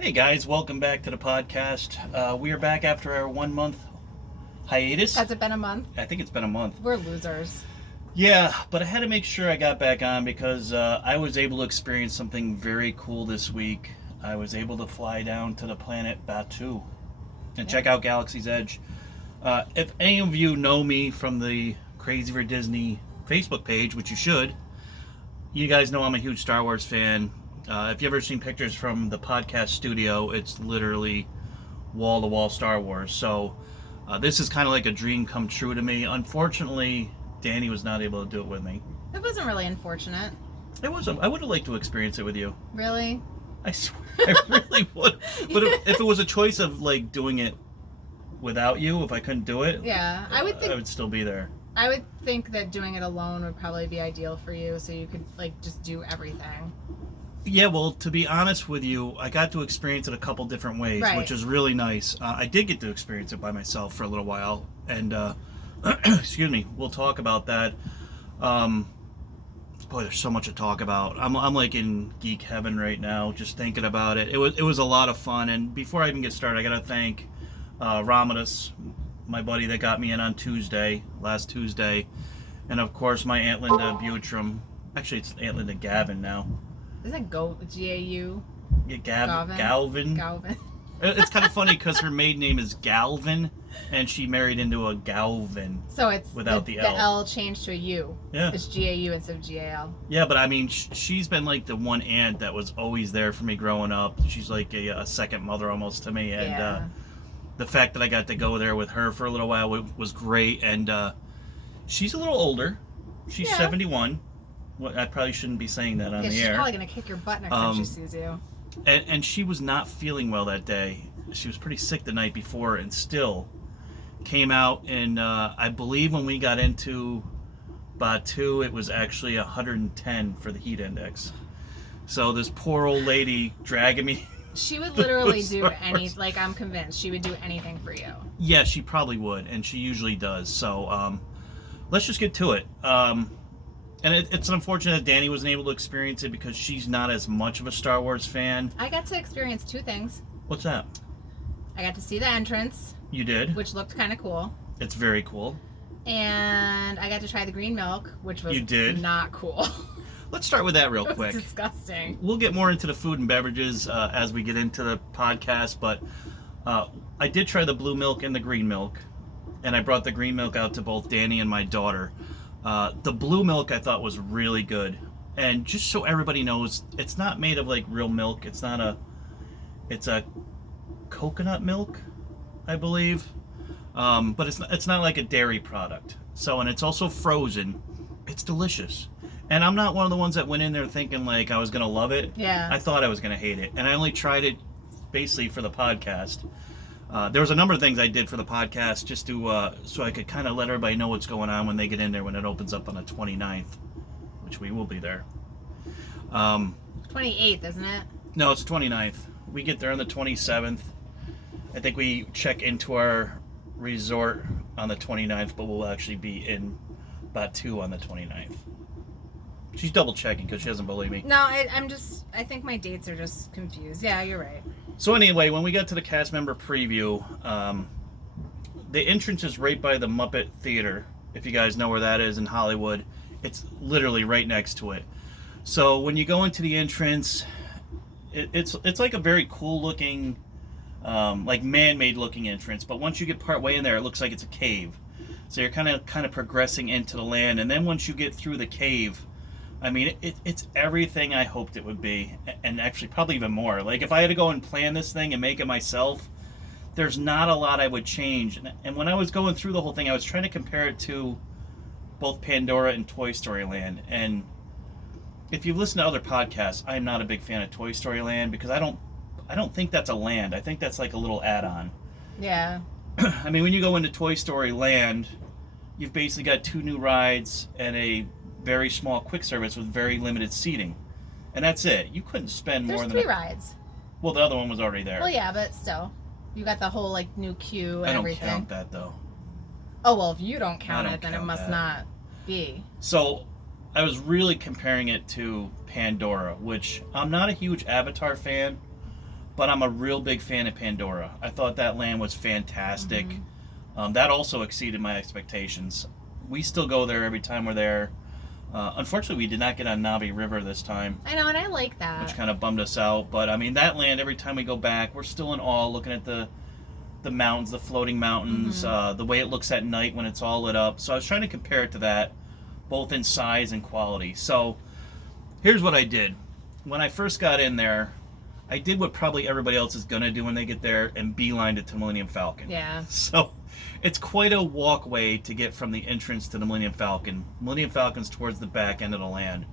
Hey guys, welcome back to the podcast. We are back after our 1 month hiatus. Has it been a month? I think it's been a month. We're losers. Yeah, but I had to make sure I got back on because I was able to experience something very cool this week. I was able to fly down to the planet Batu and check out Galaxy's Edge. If any of you know me from the Crazy for Disney Facebook page, which you should, you guys know I'm a huge Star Wars fan. If you've ever seen pictures from the podcast studio, it's literally wall-to-wall Star Wars. So this is kind of like a dream come true to me. Unfortunately, Danny was not able to do it with me. It wasn't really unfortunate. It was. I would have liked to experience it with you. Really? I swear, I really would. But if it was a choice of like doing it without you, if I couldn't do it, Yeah, I would think. I would still be there. I would think that doing it alone would probably be ideal for you, so you could like just do everything. Yeah, well, to be honest with you, I got to experience it a couple different ways, Right. which is really nice. I did get to experience it by myself for a little while, and excuse me, we'll talk about that. Boy, there's so much to talk about. I'm like in geek heaven right now, just thinking about it. It was a lot of fun, and before I even get started, I gotta thank Romulus, my buddy that got me in on last Tuesday, and of course my Aunt Linda Butram. Actually, it's Aunt Linda Gavin now. Isn't it G-A-U? Yeah, Galvin. Galvin. It's kind of funny because her maiden name is Galvin, and she married into a Galvin. So it's without the L. The L changed to a U. Yeah. It's G-A-U instead of G-A-L. Yeah, but I mean, she's been like the one aunt that was always there for me growing up. She's like a second mother almost to me, and Yeah. the fact that I got to go there with her for a little while was great. And she's a little older. She's 71. Well, I probably shouldn't be saying that on the she's air. probably gonna kick your butt next time she sees you. And she was not feeling well that day. She was pretty sick the night before and still came out. And I believe when we got into Batu, it was actually 110 for the heat index. So this poor old lady dragging me. She would literally do like I'm convinced she would do anything for you. Yeah, she probably would, and she usually does. So let's just get to it. And it's unfortunate that Danny wasn't able to experience it because she's not as much of a Star Wars fan. I got to experience two things. What's that? I got to see the entrance. You did? Which looked kind of cool. It's very cool. And I got to try the green milk, which was You did? not cool. Let's start with that real It was quick. disgusting. We'll get more into the food and beverages as we get into the podcast, but I did try the blue milk and the green milk, and I brought the green milk out to both Danny and my daughter. The blue milk I thought was really good, and just so everybody knows, it's not made of like real milk. It's a coconut milk, I believe, but it's not like a dairy product. So, and it's also frozen. It's delicious, and I'm not one of the ones that went in there thinking like I was gonna love it. Yeah. I thought I was gonna hate it, and I only tried it basically for the podcast. There was a number of things I did for the podcast just to so I could kind of let everybody know what's going on when they get in there when it opens up on the 29th, which we will be there. 28th, isn't it? No, it's the 29th. We get there on the 27th. I think we check into our resort on the 29th, but we'll actually be in Batu on the 29th. She's double checking because she doesn't believe me. No, I think my dates are just confused. Yeah, you're right. So anyway, when we got to the cast member preview, the entrance is right by the Muppet Theater. If you guys know where that is in Hollywood, it's literally right next to it. So when you go into the entrance, it's like a very cool looking, like man-made looking entrance. But once you get part way in there, it looks like it's a cave. So you're kind of progressing into the land, and then once you get through the cave, I mean, it's everything I hoped it would be, and actually probably even more. Like, if I had to go and plan this thing and make it myself, there's not a lot I would change. And when I was going through the whole thing, I was trying to compare it to both Pandora and Toy Story Land. And if you've listened to other podcasts, I'm not a big fan of Toy Story Land because I don't think that's a land. I think that's like a little add-on. Yeah. I mean, when you go into Toy Story Land, you've basically got 2 new rides and a very small quick service with very limited seating, and that's it. You couldn't spend more There's than 3 rides. Well, the other one was already there. Well, yeah, but still, you got the whole like new queue and everything. I don't count that though. Oh well, if you don't count I it, don't then it count must that. not be. So, I was really comparing it to Pandora, which I'm not a huge Avatar fan, but I'm a real big fan of Pandora. I thought that land was fantastic. That also exceeded my expectations. We still go there every time we're there. Unfortunately, we did not get on Navi River this time. I know, and I like that. Which kind of bummed us out. But, I mean, that land, every time we go back, we're still in awe looking at the mountains, the floating mountains, the way it looks at night when it's all lit up. So I was trying to compare it to that, both in size and quality. So here's what I did. When I first got in there, I did what probably everybody else is going to do when they get there and beelined it to Millennium Falcon. Yeah. So it's quite a walkway to get from the entrance to the Millennium Falcon. Millennium Falcon's towards the back end of the land.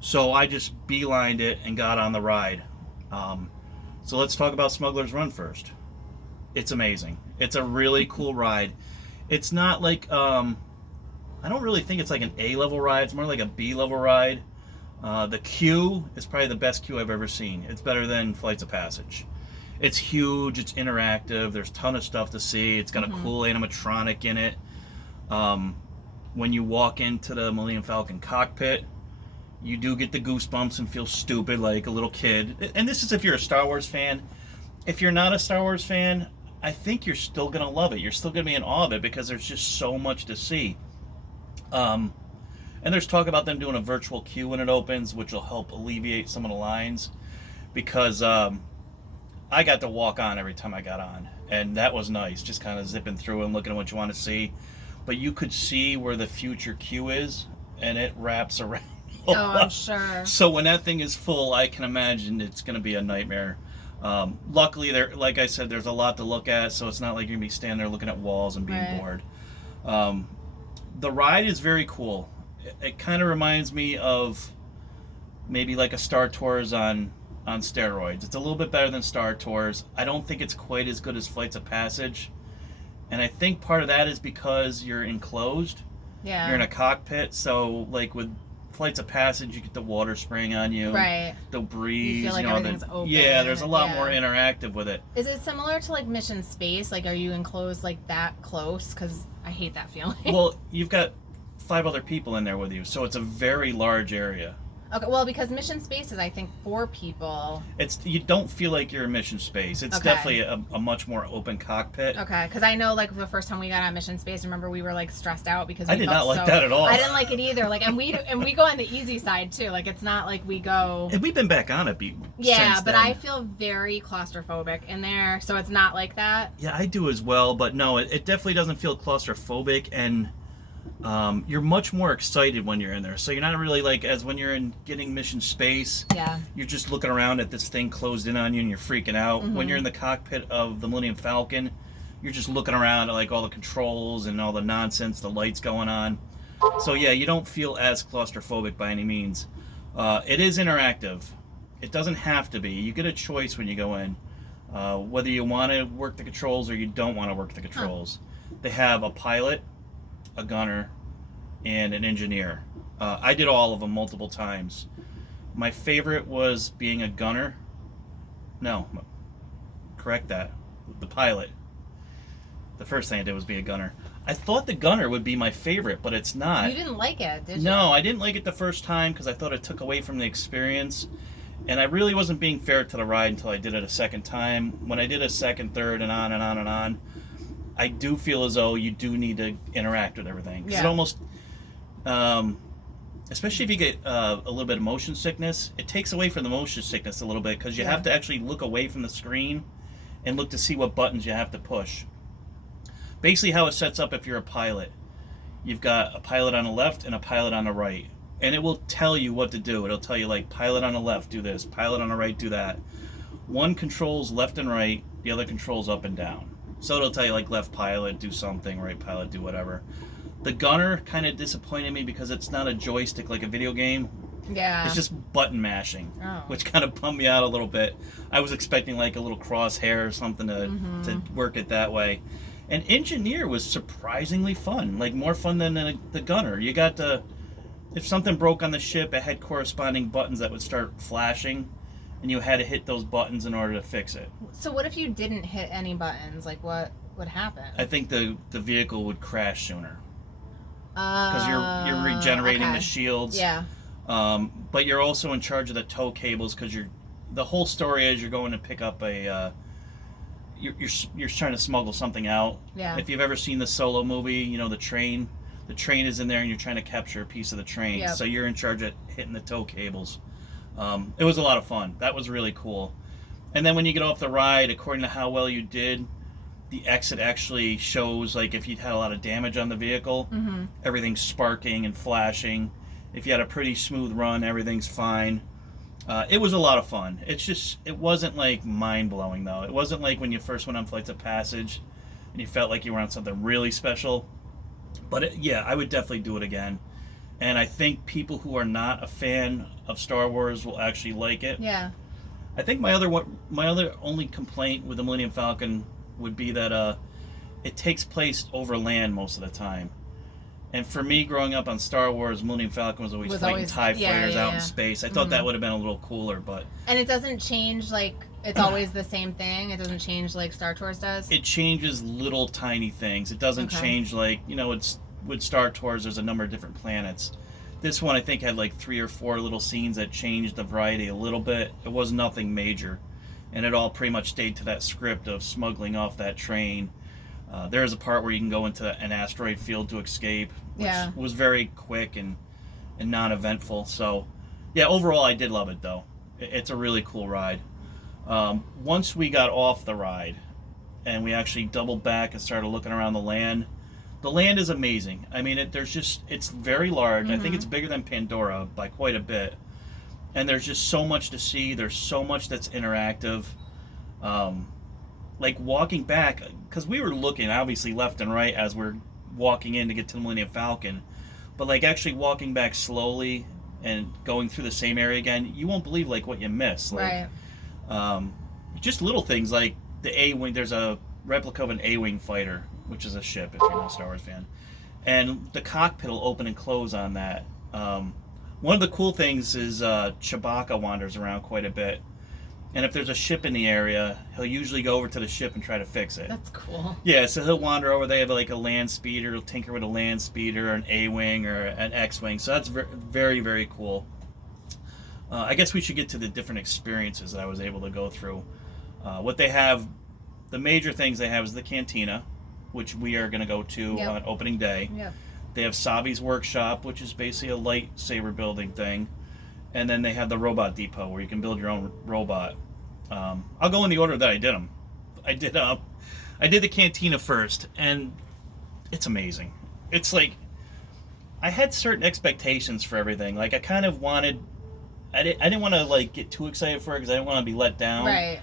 So I just beelined it and got on the ride. So let's talk about Smugglers Run first. It's amazing. It's a really cool ride. It's not like, I don't really think it's like an A-level ride. It's more like a B-level ride. The queue is probably the best queue I've ever seen. It's better than Flights of Passage. It's huge. It's interactive. There's a ton of stuff to see. It's got a cool animatronic in it. When you walk into the Millennium Falcon cockpit, you do get the goosebumps and feel stupid like a little kid. And this is if you're a Star Wars fan. If you're not a Star Wars fan, I think you're still going to love it. You're still going to be in awe of it because there's just so much to see. And there's talk about them doing a virtual queue when it opens, which will help alleviate some of the lines. Because I got to walk on every time I got on. And that was nice, just kind of zipping through and looking at what you want to see. But you could see where the future queue is, and it wraps around. Oh, I'm sure. So when that thing is full, I can imagine it's going to be a nightmare. Luckily, there, like I said, there's a lot to look at, so it's not like you're going to be standing there looking at walls and being bored. The ride is very cool. It kind of reminds me of maybe like a Star Tours on steroids. It's a little bit better than Star Tours. I don't think it's quite as good as Flights of Passage. And I think part of that is because you're enclosed. Yeah. You're in a cockpit, so like with Flights of Passage, you get the water spraying on you. Right. The breeze. You feel like everything's open. Yeah, there's a lot more interactive with it. Is it similar to like Mission Space? Like, are you enclosed like that close? Because I hate that feeling. Well, you've got 5 other people in there with you, so it's a very large area. Okay, well, because Mission Space is, I think, 4 people. You don't feel like you're in Mission Space. It's definitely a much more open cockpit. Okay, because I know, like, the first time we got on Mission Space, remember we were like stressed out because I did not like that at all. I didn't like it either. Like, and we go on the easy side too. Like, it's not like we go. And we've been back on it. Yeah, since but then. I feel very claustrophobic in there, so it's not like that. Yeah, I do as well, but no, it definitely doesn't feel claustrophobic, and you're much more excited when you're in there. So you're not really like as when you're in getting Mission Space. Yeah. You're just looking around at this thing closed in on you and you're freaking out. When you're in the cockpit of the Millennium Falcon, you're just looking around at like all the controls and all the nonsense, the lights going on. So yeah, you don't feel as claustrophobic by any means. It is interactive. It doesn't have to be. You get a choice when you go in, whether you want to work the controls or you don't want to work the controls. They have a pilot, a gunner, and an engineer. I did all of them multiple times. My favorite was being a gunner. No, correct that. The pilot. The first thing I did was be a gunner. I thought the gunner would be my favorite, but it's not. You didn't like it, did you? No, I didn't like it the first time because I thought it took away from the experience. And I really wasn't being fair to the ride until I did it a second time. When I did a second, third, and on and on and on, I do feel as though you do need to interact with everything. Because it almost, especially if you get a little bit of motion sickness, it takes away from the motion sickness a little bit because you have to actually look away from the screen and look to see what buttons you have to push. Basically how it sets up if you're a pilot. You've got a pilot on the left and a pilot on the right. And it will tell you what to do. It'll tell you like pilot on the left, do this. Pilot on the right, do that. One controls left and right. The other controls up and down. So it'll tell you like left pilot, do something. Right pilot, do whatever. The gunner kind of disappointed me because it's not a joystick like a video game. Yeah. It's just button mashing, which kind of bummed me out a little bit. I was expecting like a little crosshair or something to work it that way. And engineer was surprisingly fun, like more fun than the gunner. You got to, if something broke on the ship, it had corresponding buttons that would start flashing, and you had to hit those buttons in order to fix it. So what if you didn't hit any buttons? Like what would happen? I think the vehicle would crash sooner because you're regenerating the shields. Yeah. But you're also in charge of the tow cables because the whole story is you're going to pick up a you're trying to smuggle something out. Yeah. If you've ever seen the Solo movie, you know the train is in there and you're trying to capture a piece of the train. Yep. So you're in charge of hitting the tow cables. It was a lot of fun. That was really cool. And then when you get off the ride, according to how well you did, the exit actually shows like if you'd had a lot of damage on the vehicle, everything's sparking and flashing. If you had a pretty smooth run, everything's fine. It was a lot of fun. It wasn't like mind-blowing though. It wasn't like when you first went on Flights of Passage and you felt like you were on something really special. But yeah, I would definitely do it again. And I think people who are not a fan of Star Wars will actually like it. Yeah. I think my other only complaint with the Millennium Falcon would be that it takes place over land most of the time. And for me, growing up on Star Wars, Millennium Falcon was always fighting TIE fighters out in space. I thought that would have been a little cooler, but... And it doesn't change, like, it's always the same thing? It doesn't change like Star Tours does? It changes little tiny things. It doesn't change, like, you know, with Star Tours, there's a number of different planets. This one, I think, had like 3 or 4 little scenes that changed the variety a little bit. It was nothing major. And it all pretty much stayed to that script of smuggling off that train. There is a part where you can go into an asteroid field to escape, which was very quick and non-eventful. So, yeah, overall, I did love it, though. It's a really cool ride. Once we got off the ride and we actually doubled back and started looking around the land is amazing. I mean, it's very large. I think it's bigger than Pandora by quite a bit. And there's just so much to see. There's so much that's interactive. Like walking back, because we were looking obviously left and right as we're walking in to get to the Millennium Falcon, but like actually walking back slowly and going through the same area again, you won't believe like what you miss. Like, just little things like the A-Wing. There's a replica of an A-Wing fighter, which is a ship if you're not a Star Wars fan, and the cockpit will open and close on that. One of the cool things is Chewbacca wanders around quite a bit. And if there's a ship in the area, he'll usually go over to the ship and try to fix it. That's cool. Yeah, so he'll wander over. They have like a land speeder. He'll tinker with a land speeder, or an A-Wing, or an X-Wing. So that's very, very cool. I guess we should get to the different experiences that I was able to go through. What they have, the major things they have is the Cantina, which we are going to go to on opening day. Yep. They have Savis Workshop, which is basically a lightsaber building thing. And then they have the Droid Depot, where you can build your own robot. I'll go in the order that I did them. I did the Cantina first, and it's amazing. It's like, I had certain expectations for everything. Like, I kind of wanted... I didn't want to, like, get too excited for it, because I didn't want to be let down. Right.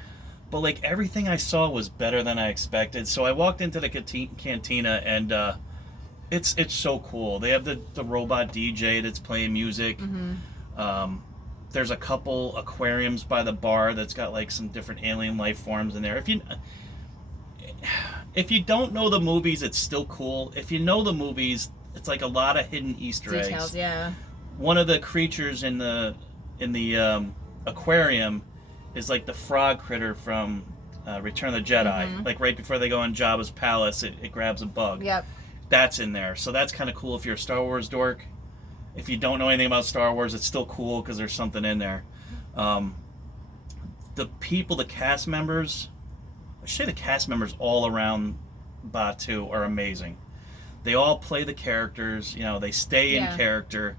But, like, everything I saw was better than I expected. So I walked into the Cantina, and it's so cool. They have the robot DJ that's playing music. There's a couple aquariums by the bar that's got like some different alien life forms in there. If you don't know the movies, it's still cool. If you know the movies, it's like a lot of hidden Easter eggs. Yeah. One of the creatures in the aquarium is like the frog critter from Return of the Jedi. Like right before they go in Jabba's palace, it grabs a bug. Yep. That's in there. So that's kind of cool if you're a Star Wars dork. If you don't know anything about Star Wars, it's still cool because there's something in there. The cast members, I should say the cast members all around Batuu are amazing. They all play the characters, you know, they stay in character.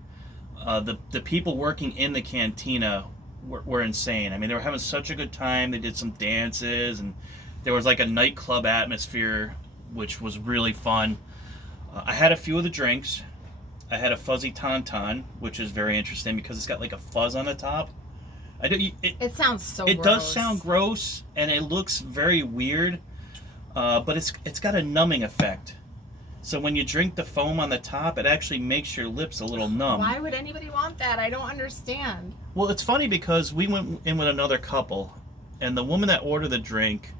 The people working in the Cantina were insane. I mean, they were having such a good time. They did some dances, and there was like a nightclub atmosphere, which was really fun. I had a few of the drinks. I had a fuzzy tauntaun, which is very interesting because it's got like a fuzz on the top. It sounds so gross. It gross. does sound gross, and it looks very weird, but it's got a numbing effect. So when you drink the foam on the top, it actually makes your lips a little numb. Why would anybody want that? I don't understand. Well, it's funny because we went in with another couple, and the woman that ordered the drink,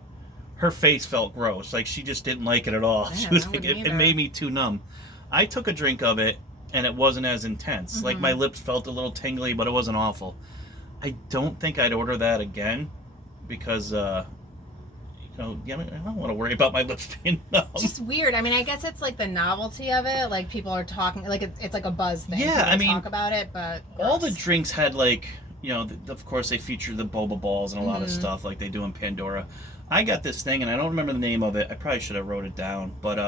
her face felt gross. Like she just didn't like it at all. Yeah, she was like, it made me too numb. I took a drink of it, and it wasn't as intense. Like my lips felt a little tingly, but it wasn't awful. I don't think I'd order that again because, I don't want to worry about my lips being numb. Just weird. I mean, I guess it's like the novelty of it. Like people are talking, like it's like a buzz thing. Yeah, People I mean, talk about it, but all the drinks had like of course they feature the boba balls and a lot of stuff like they do in Pandora. I got this thing, and I don't remember the name of it. I probably should have wrote it down, but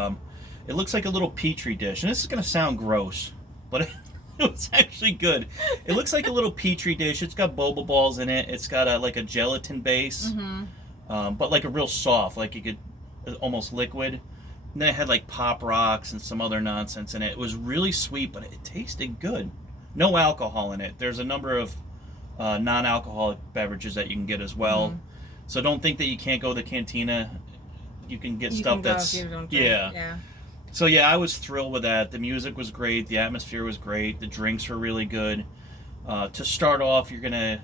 it looks like a little petri dish, and this is going to sound gross, but it was actually good. It looks like a little petri dish. It's got boba balls in it. It's got like a gelatin base, but like a real soft, like you could almost liquid. And then it had like pop rocks and some other nonsense in it. It was really sweet, but it tasted good. No alcohol in it. There's a number of non-alcoholic beverages that you can get as well. So don't think that you can't go to the Cantina. You can get stuff that's yeah. So yeah, I was thrilled with that. The music was great. The atmosphere was great. The drinks were really good. To start off, I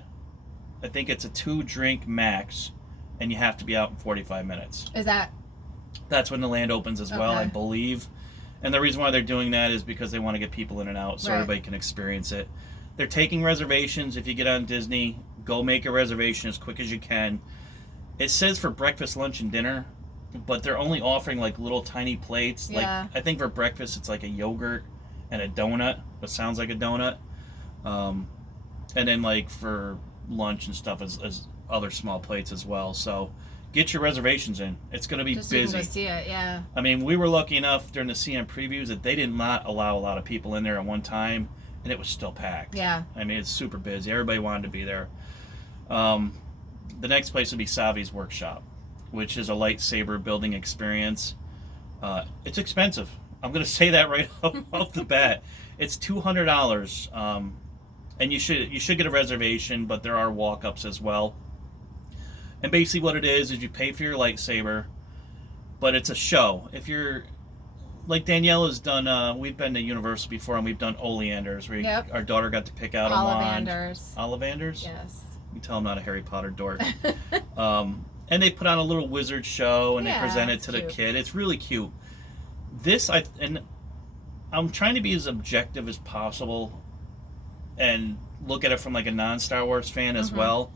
think it's a 2-drink max, and you have to be out in 45 minutes. That's when the land opens as well, I believe. And the reason why they're doing that is because they want to get people in and out so everybody can experience it. They're taking reservations. If you get on Disney, go make a reservation as quick as you can. It says for breakfast, lunch, and dinner, but they're only offering like little tiny plates. Like I think for breakfast it's like a yogurt and a donut, what sounds like a donut. And then like for lunch and stuff as other small plates as well. So get your reservations in. It's going to be busy. So you can go see it, yeah. I mean, we were lucky enough during the CM previews that they did not allow a lot of people in there at one time, and it was still packed. Yeah. I mean, it's super busy. Everybody wanted to be there. The next place would be Savis Workshop, which is a lightsaber building experience. It's expensive. I'm going to say that right off the bat. It's $200, and you should get a reservation, but there are walk-ups as well. And basically what it is you pay for your lightsaber, but it's a show. If you're like Danielle has done, we've been to Universal before, and we've done Oleanders, where our daughter got to pick out a wand. Ollivanders? Yes. You tell I'm not a Harry Potter dork. And they put on a little wizard show, and they present it to the kid. It's really cute. And I'm trying to be as objective as possible and look at it from like a non-Star Wars fan as well.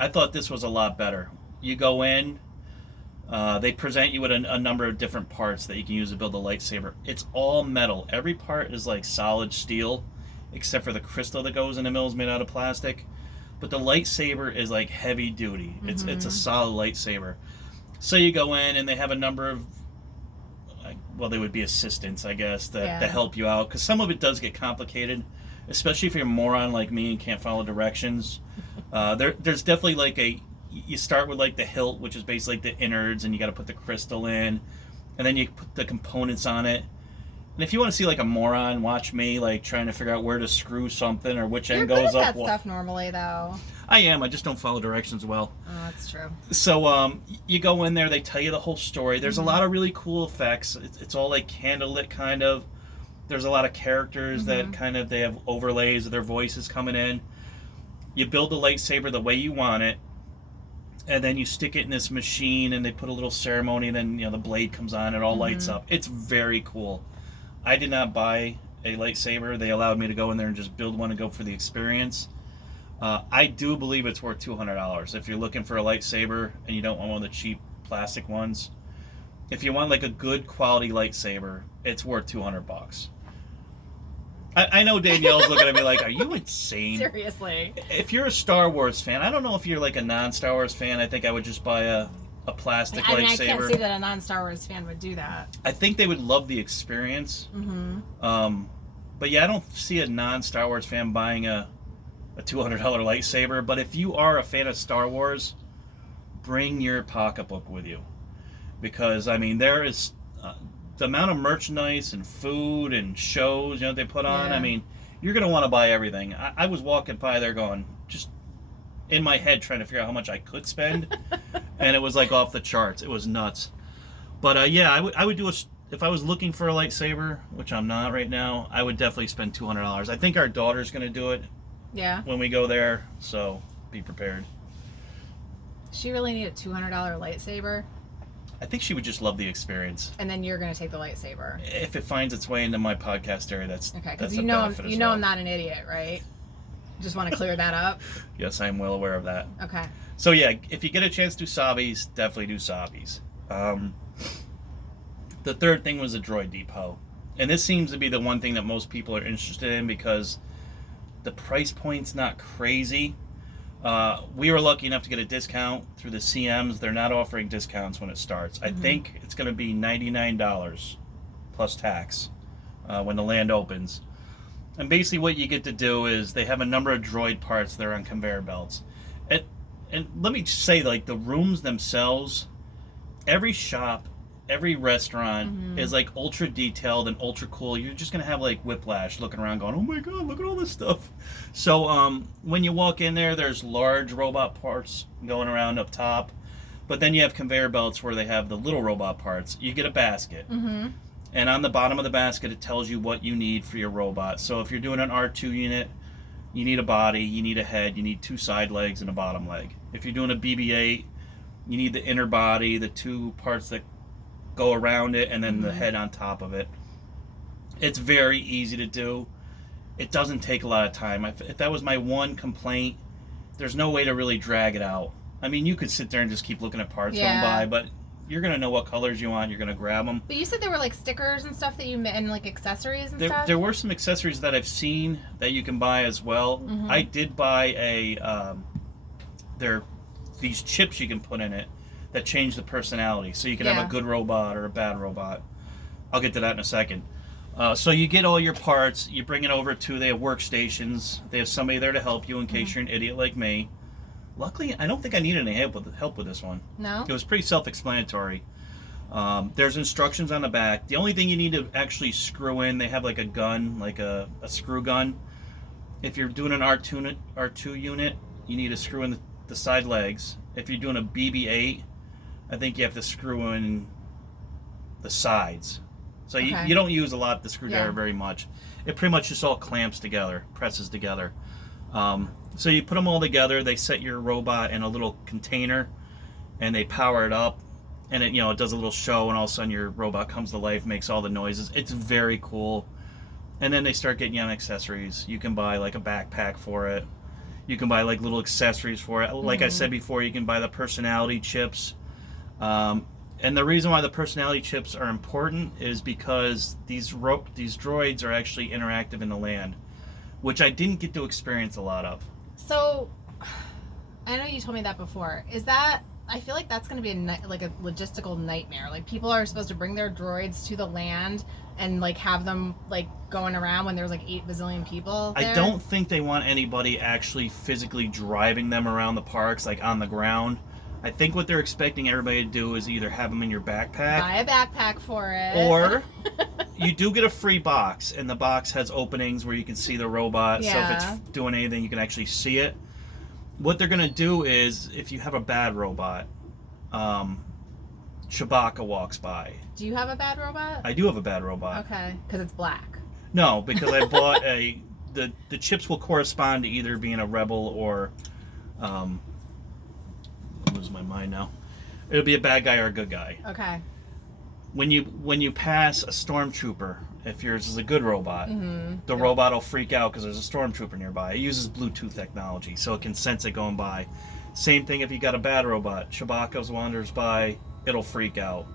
I thought this was a lot better. You go in, they present you with a number of different parts that you can use to build a lightsaber. It's all metal. Every part is like solid steel, except for the crystal that goes in the middle is made out of plastic. But the lightsaber is like heavy duty. It's a solid lightsaber. So you go in, and they have a number of, well, they would be assistants, I guess, that help you out. Because some of it does get complicated, especially if you're a moron like me and can't follow directions. There's definitely like you start with like the hilt, which is basically like the innards, and you got to put the crystal in, and then you put the components on it. And if you want to see like a moron, watch me like trying to figure out where to screw something or which end goes up. You're good at that stuff normally, though. I am. I just don't follow directions well. Oh, that's true. So you go in there, they tell you the whole story. There's a lot of really cool effects. It's all like candlelit kind of. There's a lot of characters that kind of, they have overlays of their voices coming in. You build the lightsaber the way you want it, and then you stick it in this machine, and they put a little ceremony, and then the blade comes on, it all lights up. It's very cool. I did not buy a lightsaber. They allowed me to go in there and just build one and go for the experience. I do believe it's worth $200 if you're looking for a lightsaber and you don't want one of the cheap plastic ones. If you want like a good quality lightsaber, it's worth $200. I know Danielle's looking at me like, are you insane? Seriously. If you're a Star Wars fan, I don't know if you're like a non-Star Wars fan. I think I would just buy a plastic lightsaber. I can't see that a non-Star Wars fan would do that. I think they would love the experience. But yeah, I don't see a non-Star Wars fan buying a $200 lightsaber. But if you are a fan of Star Wars, bring your pocketbook with you. Because, I mean, there is the amount of merchandise and food and shows they put on. I mean, you're going to want to buy everything. I was walking by there going, just in my head trying to figure out how much I could spend. And it was like off the charts. It was nuts. But yeah, I would do if I was looking for a lightsaber, which I'm not right now, I would definitely spend $200. I think our daughter's going to do it. Yeah. When we go there, so be prepared. She really need a $200 lightsaber? I think she would just love the experience. And then you're going to take the lightsaber. If it finds its way into my podcast area, that's okay. Because you know I'm not an idiot, right? Just want to clear that up. Yes, I'm well aware of that. Okay. So yeah, if you get a chance to do Savis, definitely do Savis. The third thing was the Droid Depot, and this seems to be the one thing that most people are interested in because the price point's not crazy. We were lucky enough to get a discount through the CMs. They're not offering discounts when it starts. I think it's going to be $99 plus tax when the land opens. And basically what you get to do is they have a number of droid parts that are on conveyor belts. And let me just say, like, the rooms themselves, every shop, every restaurant is like ultra detailed and ultra cool. You're just gonna have like whiplash looking around going, oh my god, look at all this stuff. So when you walk in there, there's large robot parts going around up top, but then you have conveyor belts where they have the little robot parts. You get a basket, and on the bottom of the basket it tells you what you need for your robot. So if you're doing an R2 unit, you need a body, you need a head, you need 2 side legs and a bottom leg. If you're doing a BB-8, you need the inner body, the 2 parts that go around it, and then the head on top of it. It's very easy to do. It doesn't take a lot of time. If that was my one complaint, there's no way to really drag it out. I mean, you could sit there and just keep looking at parts going by, but you're going to know what colors you want. You're going to grab them. But you said there were like stickers and stuff that you and like accessories and stuff? There were some accessories that I've seen that you can buy as well. I did buy these chips you can put in it that change the personality. So you can have a good robot or a bad robot. I'll get to that in a second. So you get all your parts, you bring it over to, they have workstations, they have somebody there to help you in case you're an idiot like me. Luckily, I don't think I needed any help with this one. No? It was pretty self-explanatory. There's instructions on the back. The only thing you need to actually screw in, they have like a gun, like a screw gun. If you're doing an R2 unit, you need to screw in the side legs. If you're doing a BB-8, I think you have to screw in the sides. So you don't use a lot the screwdriver very much. It pretty much just all clamps together, presses together. So you put them all together. They set your robot in a little container, and they power it up, and it does a little show, and all of a sudden your robot comes to life, makes all the noises. It's very cool. And then they start getting you on accessories. You can buy like a backpack for it. You can buy like little accessories for it. Like I said before, you can buy the personality chips. And the reason why the personality chips are important is because these droids are actually interactive in the land, which I didn't get to experience a lot of. So, I know you told me that before. I feel like that's going to be like a logistical nightmare. Like, people are supposed to bring their droids to the land and like have them like going around when there's like 8 bazillion people there. I don't think they want anybody actually physically driving them around the parks, like on the ground. I think what they're expecting everybody to do is either have them in your backpack. Buy a backpack for it. Or you do get a free box, and the box has openings where you can see the robot. Yeah. So if it's doing anything, you can actually see it. What they're going to do is, if you have a bad robot, Chewbacca walks by. Do you have a bad robot? I do have a bad robot. Okay, because it's black. No, because I bought the chips will correspond to either being a rebel or... I'm losing my mind now. It'll be a bad guy or a good guy. Okay. When you pass a stormtrooper, if yours is a good robot, the robot will freak out because there's a stormtrooper nearby. It uses Bluetooth technology, so it can sense it going by. Same thing if you got a bad robot. Chewbacca wanders by, it'll freak out.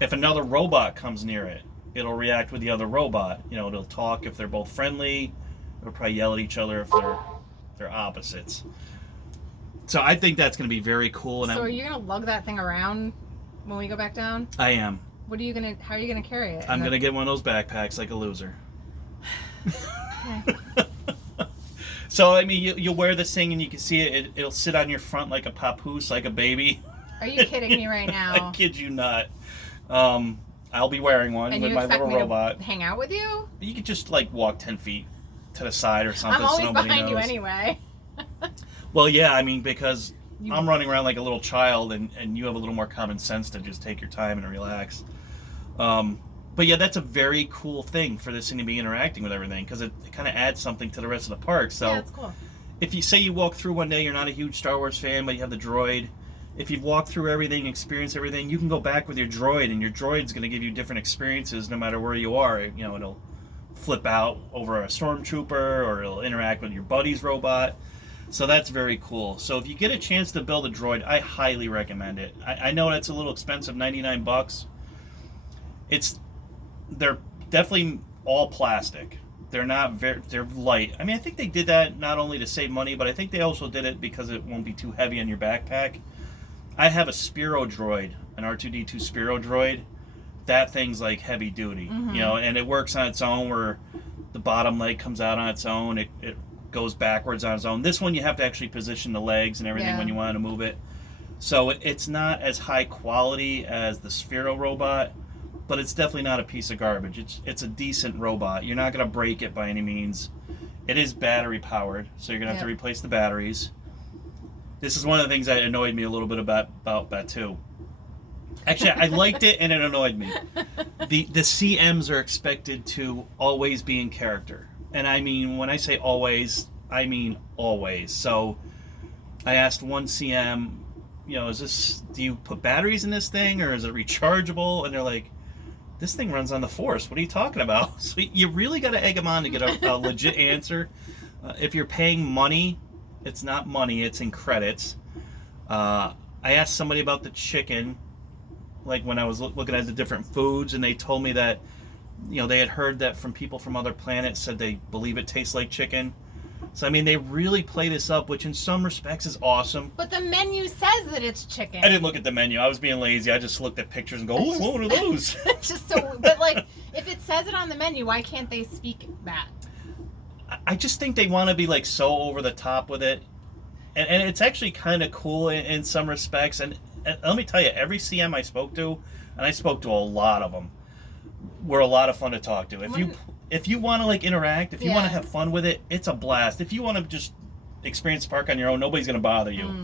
If another robot comes near it, it'll react with the other robot. It'll talk if they're both friendly. It'll probably yell at each other if they're opposites. So I think that's going to be very cool. And so are you going to lug that thing around when we go back down? I am. How are you going to carry it? I'm going to get one of those backpacks like a loser. Okay. So, I mean, you'll wear this thing and you can see it. It'll sit on your front like a papoose, like a baby. Are you kidding me right now? I kid you not. I'll be wearing one and with my little robot. To hang out with you? You could just like walk 10 feet to the side or something. I'm always so nobody behind knows. you anyway. Well, yeah, I mean, because I'm running around like a little child, and you have a little more common sense to just take your time and relax. But yeah, that's a very cool thing for this thing to be interacting with everything, because it kind of adds something to the rest of the park. So, yeah, that's cool. If you say you walk through one day, you're not a huge Star Wars fan, but you have the droid. If you've walked through everything, experienced everything, you can go back with your droid, and your droid's going to give you different experiences no matter where you are. It'll flip out over a stormtrooper, or it'll interact with your buddy's robot. So that's very cool. So if you get a chance to build a droid, I highly recommend it. I know that's a little expensive, $99. They're definitely all plastic. They're not very. They're light. I mean, I think they did that not only to save money, but I think they also did it because it won't be too heavy on your backpack. I have a Spiro droid, an R2D2 Spiro droid. That thing's like heavy duty, you know, and it works on its own where the bottom leg comes out on its own. It goes backwards on its own. This one you have to actually position the legs and everything when you want to move it. So it's not as high quality as the Sphero robot, but it's definitely not a piece of garbage. It's a decent robot. You're not going to break it by any means. It is battery powered, so you're going to have to replace the batteries. This is one of the things that annoyed me a little bit about Batu. Actually, I liked it and it annoyed me. The CMs are expected to always be in character. And I mean, when I say always, I mean always. So I asked one CM, you know, do you put batteries in this thing or is it rechargeable? And they're like, this thing runs on the Force. What are you talking about? So you really got to egg them on to get a legit answer. If you're paying money, it's not money, it's in credits. I asked somebody about the chicken, like when I was looking at the different foods, and they told me that, you know, they had heard that from people from other planets, said they believe it tastes like chicken. So, I mean, they really play this up, which in some respects is awesome. But the menu says that it's chicken. I didn't look at the menu. I was being lazy. I just looked at pictures and go, oh, what are those? It's just so, but like, if it says it on the menu, why can't they speak that? I just think they want to be like so over the top with it. And it's actually kind of cool in some respects. And let me tell you, every CM I spoke to, and I spoke to a lot of them, were a lot of fun to talk to. If you want to like interact, if you want to have fun with it, it's a blast. If you want to just experience the park on your own, nobody's going to bother you.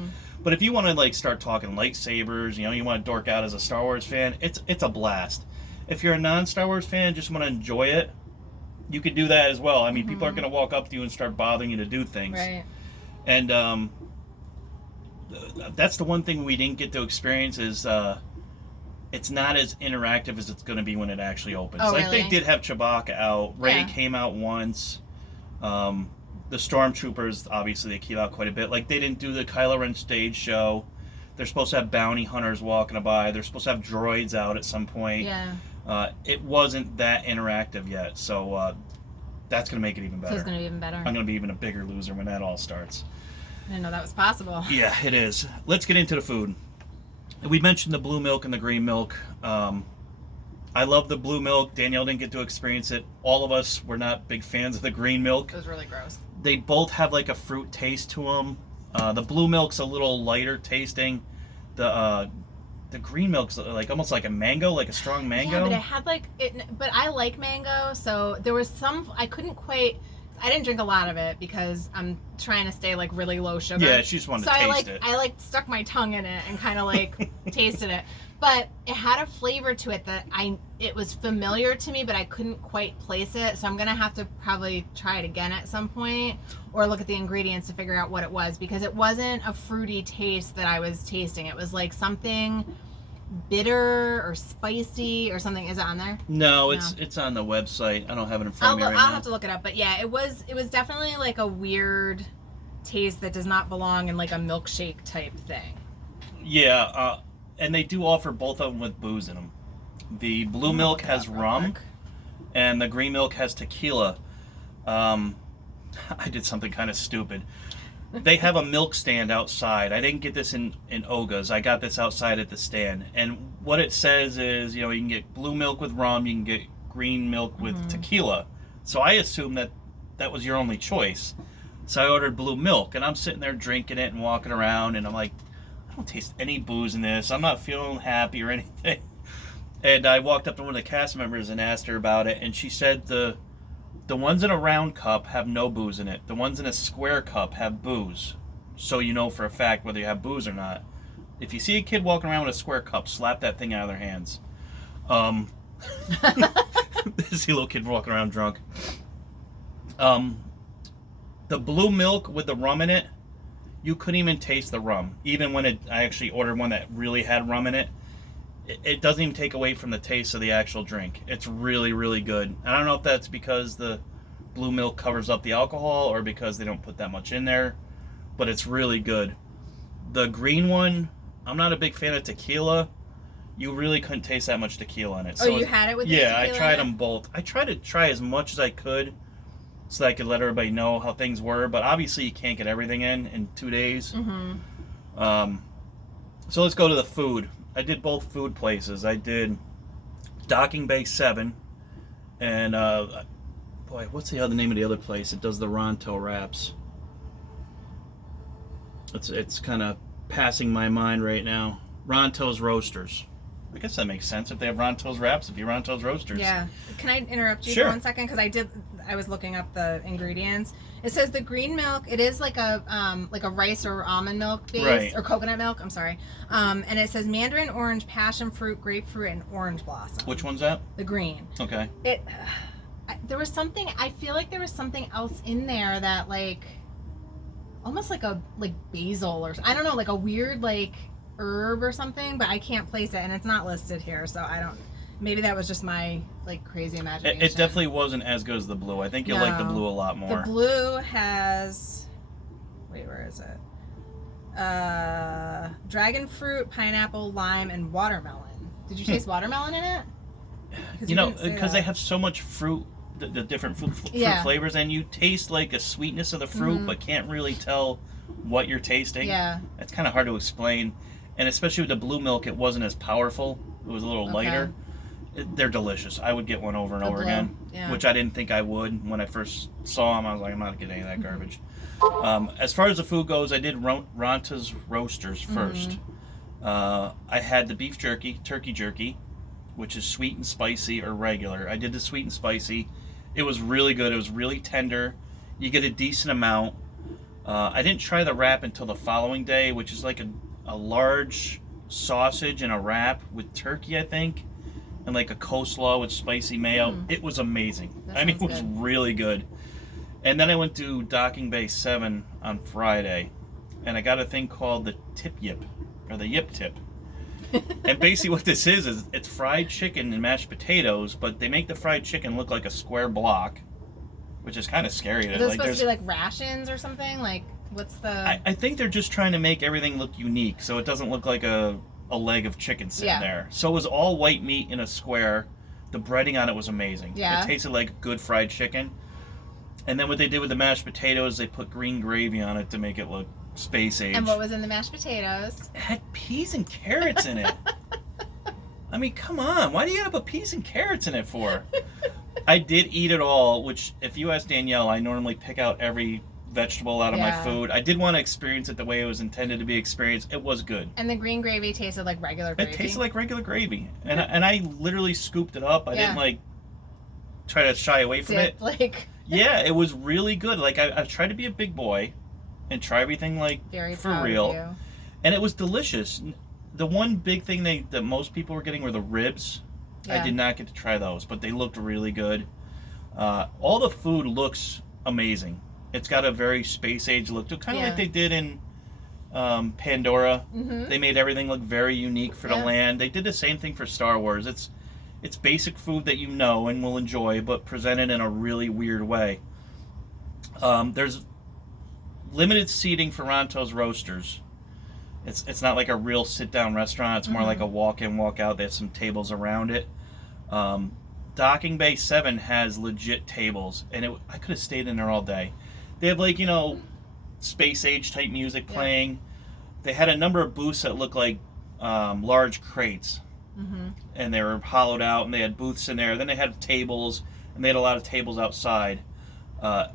But if you want to like start talking lightsabers, you know, you want to dork out as a Star Wars fan, it's a blast. If you're a non-Star Wars fan, just want to enjoy it, you could do that as well. I mean, people aren't going to walk up to you and start bothering you to do things. Right. And that's the one thing we didn't get to experience is it's not as interactive as it's going to be when it actually opens. Oh, like really? they did have Chewbacca out. Rey came out once. The Stormtroopers, obviously, they came out quite a bit. Like they didn't do the Kylo Ren stage show. They're supposed to have bounty hunters walking by. They're supposed to have droids out at some point. Yeah. It wasn't that interactive yet, so that's going to make it even better. So it's going to be even better. I'm going to be even a bigger loser when that all starts. I didn't know that was possible. Yeah, it is. Let's get into the food. We mentioned the blue milk and the green milk. I love the blue milk. Danielle didn't get to experience it. All of us were not big fans of the green milk. It was really gross. They both have like a fruit taste to them. The blue milk's a little lighter tasting. The green milk's like almost like a mango, like a strong mango. Yeah, but it had like it. But I like mango, so there was some. I couldn't quite. I didn't drink a lot of it because I'm trying to stay like really low sugar. Yeah, she just wanted to taste it. I like stuck my tongue in it and kind of like tasted it. But it had a flavor to it that it was familiar to me, but I couldn't quite place it. So I'm gonna have to probably try it again at some point, or look at the ingredients to figure out what it was, because it wasn't a fruity taste that I was tasting. It was like something bitter or spicy or something. Is it on there? No, it's on the website. I don't have it in front of me right now. I'll have to look it up. But yeah, it was definitely like a weird taste that does not belong in like a milkshake type thing. Yeah, and they do offer both of them with booze in them. The blue milk has rum, and the green milk has tequila. I did something kind of stupid. They have a milk stand outside. I didn't get this in Oga's. I got this outside at the stand. And what it says is, you know, you can get blue milk with rum, you can get green milk with tequila. So I assumed that was your only choice. So I ordered blue milk, and I'm sitting there drinking it and walking around, and I'm like, I don't taste any booze in this. I'm not feeling happy or anything. And I walked up to one of the cast members and asked her about it, and she said the ones in a round cup have no booze in it. The ones in a square cup have booze. So you know for a fact whether you have booze or not. If you see a kid walking around with a square cup, slap that thing out of their hands. See a little kid walking around drunk. The blue milk with the rum in it, you couldn't even taste the rum. Even when I actually ordered one that really had rum in it, it doesn't even take away from the taste of the actual drink. It's really, really good. I don't know if that's because the blue milk covers up the alcohol or because they don't put that much in there, but it's really good. The green one, I'm not a big fan of tequila. You really couldn't taste that much tequila in it. Oh, so you had it with yeah, tequila? I tried them both. I tried to try as much as I could so that I could let everybody know how things were. But obviously, you can't get everything in 2 days. Mm-hmm. So let's go to the food. I did both food places. I did Docking Bay 7, and boy, what's the other name of the other place? It does the Ronto wraps. It's kind of passing my mind right now. Ronto's Roasters. I guess that makes sense. If they have Ronto's wraps, it'd be Ronto's Roasters. Yeah. Can I interrupt you Sure. for 1 second? Because I was looking up the ingredients. It says the green milk. It is like a rice or almond milk base, Right. or coconut milk. I'm sorry. And it says mandarin orange, passion fruit, grapefruit, and orange blossom. Which one's that? The green. Okay. There was something. I feel like there was something else in there that almost like basil, or I don't know, like a weird herb or something, but I can't place it, and it's not listed here, so I don't. Maybe that was just my crazy imagination. It definitely wasn't as good as the blue. I think you'll like the blue a lot more. The blue has. Wait, where is it? Dragon fruit, pineapple, lime, and watermelon. Did you taste watermelon in it? Because they have so much fruit, the different fruit flavors, and you taste like a sweetness of the fruit, but can't really tell what you're tasting. Yeah. That's kind of hard to explain. And especially with the blue milk, it wasn't as powerful. It was a little lighter. They're delicious. I would get one over and over again, which I didn't think I would. When I first saw them, I was like, I'm not getting any of that garbage. As far as the food goes, I did Ronto's Roasters first. I had the beef jerky, turkey jerky, which is sweet and spicy or regular. I did the sweet and spicy. It was really good. It was really tender. You get a decent amount. I didn't try the wrap until the following day, which is like a large sausage in a wrap with turkey, I think, and like a coleslaw with spicy mayo. It was amazing. It was really good. And then I went to Docking Bay 7 on Friday, and I got a thing called the tip yip, or the yip tip. And basically what this is it's fried chicken and mashed potatoes, but they make the fried chicken look like a square block, which is kind of scary. Is it supposed to be like rations or something? What's the... I think they're just trying to make everything look unique, so it doesn't look like a leg of chicken sitting there. So it was all white meat in a square. The breading on it was amazing. Yeah. It tasted like good fried chicken. And then what they did with the mashed potatoes, they put green gravy on it to make it look space age. And what was in the mashed potatoes? It had peas and carrots in it. I mean, come on. Why do you have to put peas and carrots in it for? I did eat it all, which, if you ask Danielle, I normally pick out every vegetable out of my food. I did want to experience it the way it was intended to be experienced. It was good. And the green gravy tasted like regular gravy? It tasted like regular gravy. And I literally scooped it up. I didn't, try to shy away from it. Yeah, it was really good. I've tried to be a big boy and try everything, very for real. And it was delicious. The one big thing that most people were getting were the ribs. I did not get to try those, but they looked really good. All the food looks amazing. It's got a very space age look, kind of like they did in Pandora. They made everything look very unique for the land. They did the same thing for Star Wars. It's basic food that you know and will enjoy, but presented in a really weird way. There's limited seating for Ronto's Roasters. It's not like a real sit-down restaurant. It's more like a walk-in, walk-out. They have some tables around it. Docking Bay 7 has legit tables, and I could have stayed in there all day. They have, space-age type music playing. They had a number of booths that looked like large crates. And they were hollowed out, and they had booths in there. Then they had tables, and they had a lot of tables outside. I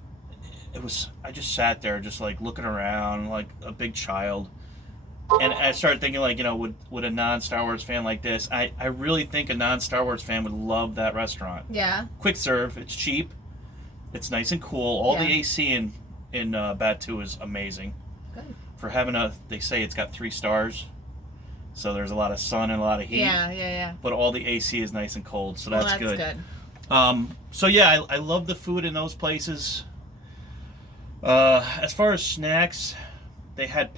just sat there just looking around like a big child. And I started thinking would a non-Star Wars fan like this? I really think a non-Star Wars fan would love that restaurant. Yeah. Quick serve, it's cheap, it's nice and cool. All the AC in Batu is amazing. Good. For having they say it's got 3 stars. So there's a lot of sun and a lot of heat. Yeah. But all the AC is nice and cold, so that's good. Good. I love the food in those places. As far as snacks, they had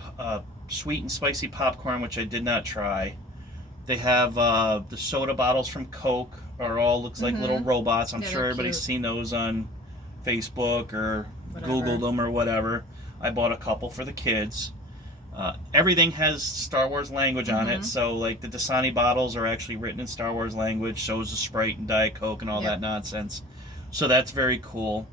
sweet and spicy popcorn, which I did not try. They have the soda bottles from Coke, looks like little robots. I'm sure everybody's seen those on Facebook or Googled them or whatever. I bought a couple for the kids. Everything has Star Wars language on it, so the Dasani bottles are actually written in Star Wars language, so is the Sprite and Diet Coke and all that nonsense. So that's very cool.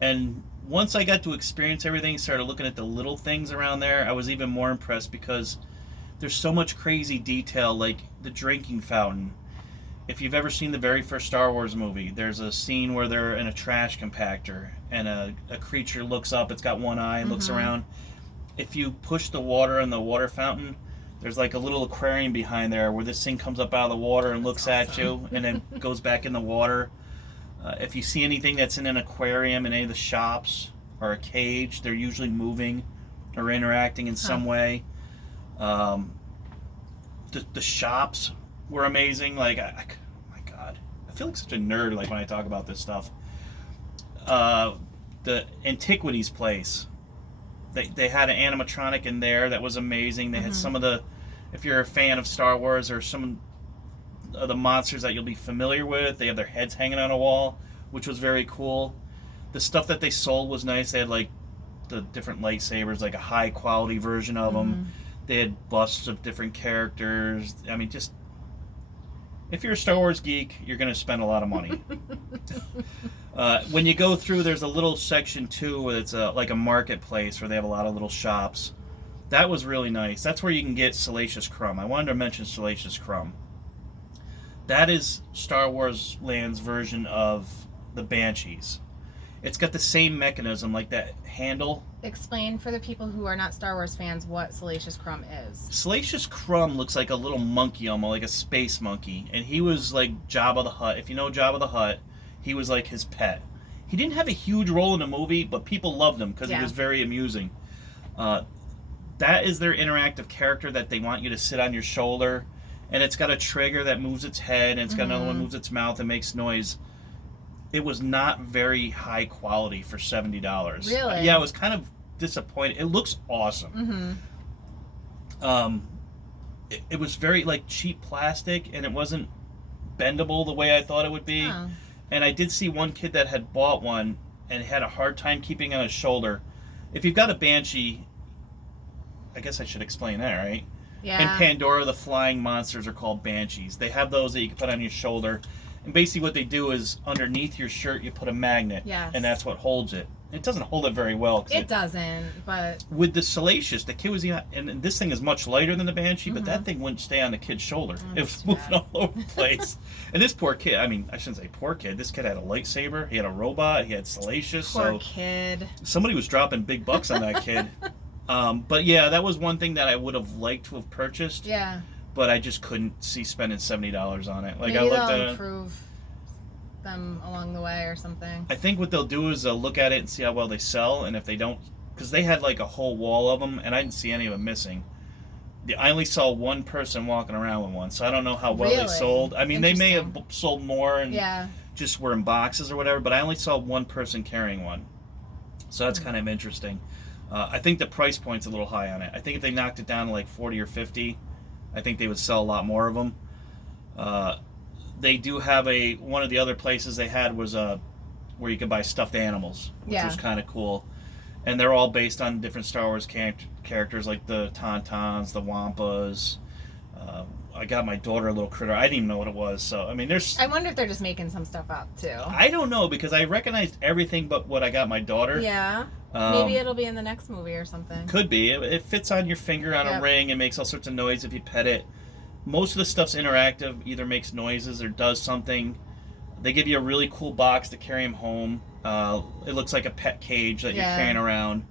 And once I got to experience everything, started looking at the little things around there, I was even more impressed because there's so much crazy detail, like the drinking fountain. If you've ever seen the very first Star Wars movie, there's a scene where they're in a trash compactor and a creature looks up, it's got one eye and looks around. If you push the water in the water fountain, there's like a little aquarium behind there where this thing comes up out of the water and looks at you and then goes back in the water. If you see anything that's in an aquarium in any of the shops or a cage, they're usually moving or interacting in some way. The shops were amazing. Like, my God, I feel like such a nerd like when I talk about this stuff. The antiquities place, they had an animatronic in there that was amazing. They had some of the, if you're a fan of Star Wars or some of the monsters that you'll be familiar with, they have their heads hanging on a wall, which was very cool. The stuff that they sold was nice. They had like the different lightsabers, like a high quality version of them. They had busts of different characters. I mean, just, if you're a Star Wars geek, you're going to spend a lot of money. When you go through, there's a little section too where it's like a marketplace where they have a lot of little shops. That was really nice. That's where you can get salacious crumb. I wanted to mention salacious crumb. That is Star Wars Land's version of the Banshees. It's got the same mechanism, like that handle. Explain for the people who are not Star Wars fans what salacious crumb is. Salacious crumb looks like a little monkey, almost like a space monkey, and he was like Jabba the Hutt. If you know Jabba the Hutt, he was like his pet. He didn't have a huge role in the movie, but people loved him because he was very amusing. That is their interactive character that they want you to sit on your shoulder, and it's got a trigger that moves its head, and it's got another one that moves its mouth and makes noise. It was not very high quality for $70. Really? Yeah, I was kind of disappointed. It looks awesome. It was very like cheap plastic, and it wasn't bendable the way I thought it would be. Oh. And I did see one kid that had bought one and had a hard time keeping it on his shoulder. If you've got a Banshee, I guess I should explain that, right? Yeah. In Pandora, the flying monsters are called Banshees. They have those that you can put on your shoulder. And basically what they do is underneath your shirt you put a magnet. Yes. And that's what holds it. It doesn't hold it very well. It doesn't, but... With the Salacious, the kid was... And this thing is much lighter than the Banshee, but that thing wouldn't stay on the kid's shoulder. It was moving all over the place. And this poor kid, I mean, I shouldn't say poor kid. This kid had a lightsaber. He had a robot. He had Salacious. Poor kid. Somebody was dropping big bucks on that kid. But yeah, that was one thing that I would have liked to have purchased. Yeah. But I just couldn't see spending $70 on it. Like, maybe I looked they'll at improve them along the way or something. I think what they'll do is they'll look at it and see how well they sell, and if they don't, because they had like a whole wall of them, and I didn't see any of them missing. I only saw one person walking around with one, so I don't know how well they sold. I mean, they may have sold more and just were in boxes or whatever, but I only saw one person carrying one. So that's kind of interesting. I think the price point's a little high on it. I think if they knocked it down to like 40 or 50, I think they would sell a lot more of them. They do have one of the other places they had was where you could buy stuffed animals, which was kind of cool. And they're all based on different Star Wars characters, like the Tauntauns, the Wampas. I got my daughter a little critter. I didn't even know what it was. So, I mean, there's... I wonder if they're just making some stuff up, too. I don't know, because I recognized everything but what I got my daughter. Yeah. Maybe it'll be in the next movie or something. Could be. It fits on your finger on a ring and makes all sorts of noise if you pet it. Most of the stuff's interactive, either makes noises or does something. They give you a really cool box to carry him home. It looks like a pet cage that you're carrying around.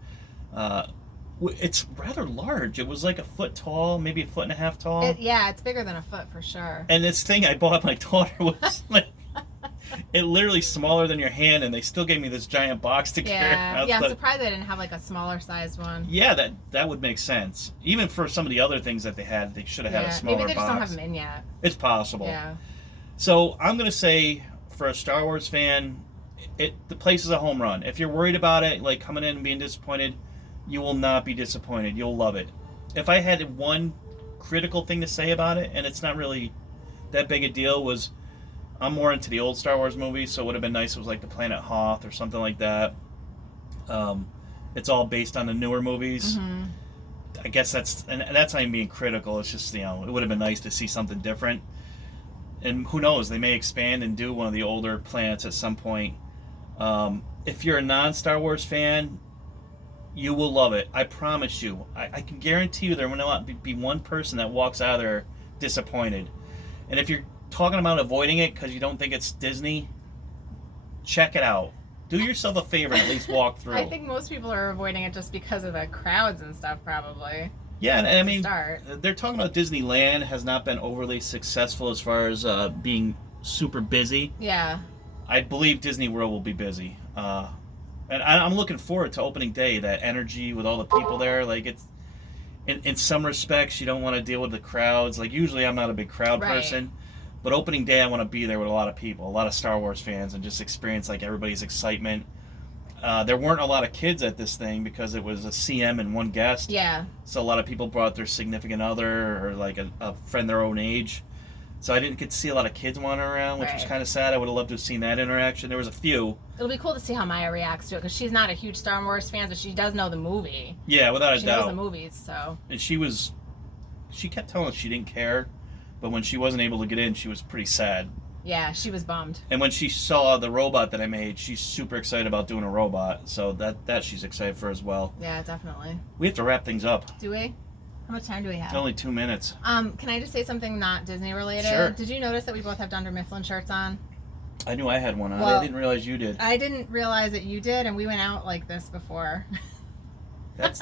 It's rather large. It was like a foot tall, maybe a foot and a half tall. It's bigger than a foot for sure. And this thing I bought my daughter was like, it literally smaller than your hand, and they still gave me this giant box to carry. Yeah, I'm surprised they didn't have like a smaller sized one. Yeah, that would make sense. Even for some of the other things that they had, they should have had a smaller box. Maybe they just don't have them in yet. It's possible. Yeah. So I'm going to say, for a Star Wars fan, the place is a home run. If you're worried about it, like coming in and being disappointed, you will not be disappointed. You'll love it. If I had one critical thing to say about it, and it's not really that big a deal, was I'm more into the old Star Wars movies, so it would have been nice if it was like the Planet Hoth or something like that. It's all based on the newer movies. Mm-hmm. I guess that's not even being critical. It's just, it would have been nice to see something different. And who knows, they may expand and do one of the older planets at some point. If you're a non-Star Wars fan, you will love it. I promise you. I can guarantee you there will not be one person that walks out of there disappointed. And if you're talking about avoiding it because you don't think it's Disney, check it out. Do yourself a favor and at least walk through. I think most people are avoiding it just because of the crowds and stuff, probably. Yeah, and I mean, they're talking about Disneyland has not been overly successful as far as being super busy. Yeah. I believe Disney World will be busy. And I'm looking forward to opening day, that energy with all the people there. Like, it's, in some respects, you don't want to deal with the crowds. Like, usually I'm not a big crowd person. But opening day, I want to be there with a lot of people, a lot of Star Wars fans, and just experience like everybody's excitement. There weren't a lot of kids at this thing because it was a CM and one guest. Yeah. So a lot of people brought their significant other or like a friend their own age. So I didn't get to see a lot of kids wandering around, which was kind of sad. I would have loved to have seen that interaction. There was a few. It'll be cool to see how Maya reacts to it because she's not a huge Star Wars fan, but she does know the movie. Yeah, without a doubt. She knows the movies, so. And she kept telling us she didn't care, but when she wasn't able to get in, she was pretty sad. Yeah, she was bummed. And when she saw the robot that I made, she's super excited about doing a robot. So that she's excited for as well. Yeah, definitely. We have to wrap things up. Do we? How much time do we have? It's only 2 minutes. Can I just say something not Disney related? Sure. Did you notice that we both have Dunder Mifflin shirts on? I knew I had one on. Well, I didn't realize you did. I didn't realize that you did, and we went out like this before. That's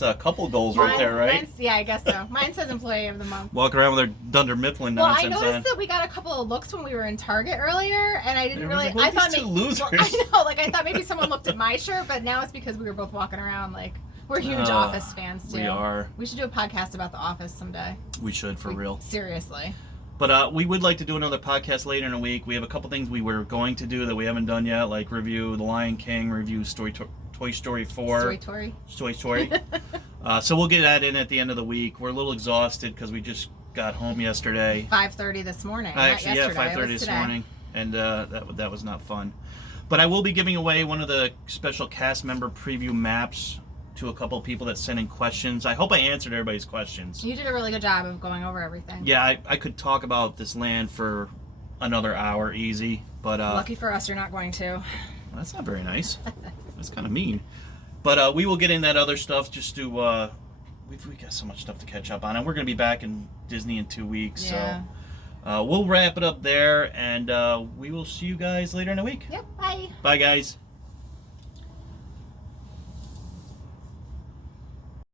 a couple goals right there, right? Yeah, I guess so. Mine says Employee of the Month. Walk around with their Dunder Mifflin Well, nonsense I noticed on. that we got a couple of looks when we were in Target earlier, and I didn't really. Like, I thought maybe losers. Well, I know, like I thought maybe someone looked at my shirt, but now it's because we were both walking around like we're huge Office fans too. We are. We should do a podcast about The Office someday. We should, for real. Seriously. But we would like to do another podcast later in the week. We have a couple things we were going to do that we haven't done yet, like review The Lion King, review Toy Story 4. Toy Story. So we'll get that in at the end of the week. We're a little exhausted because we just got home yesterday. 5:30 this morning. Actually, yeah, 5:30 this today. morning, and that was not fun. But I will be giving away one of the special cast member preview maps to a couple of people that sent in questions. I hope I answered everybody's questions. You did a really good job of going over everything. Yeah, I could talk about this land for another hour easy, but lucky for us, you're not going to. That's not very nice. That's kind of mean. But we will get in that other stuff just to we got so much stuff to catch up on, and we're going to be back in Disney in 2 weeks. Yeah. So we'll wrap it up there, and we will see you guys later in the week. Yep, bye. Bye, guys.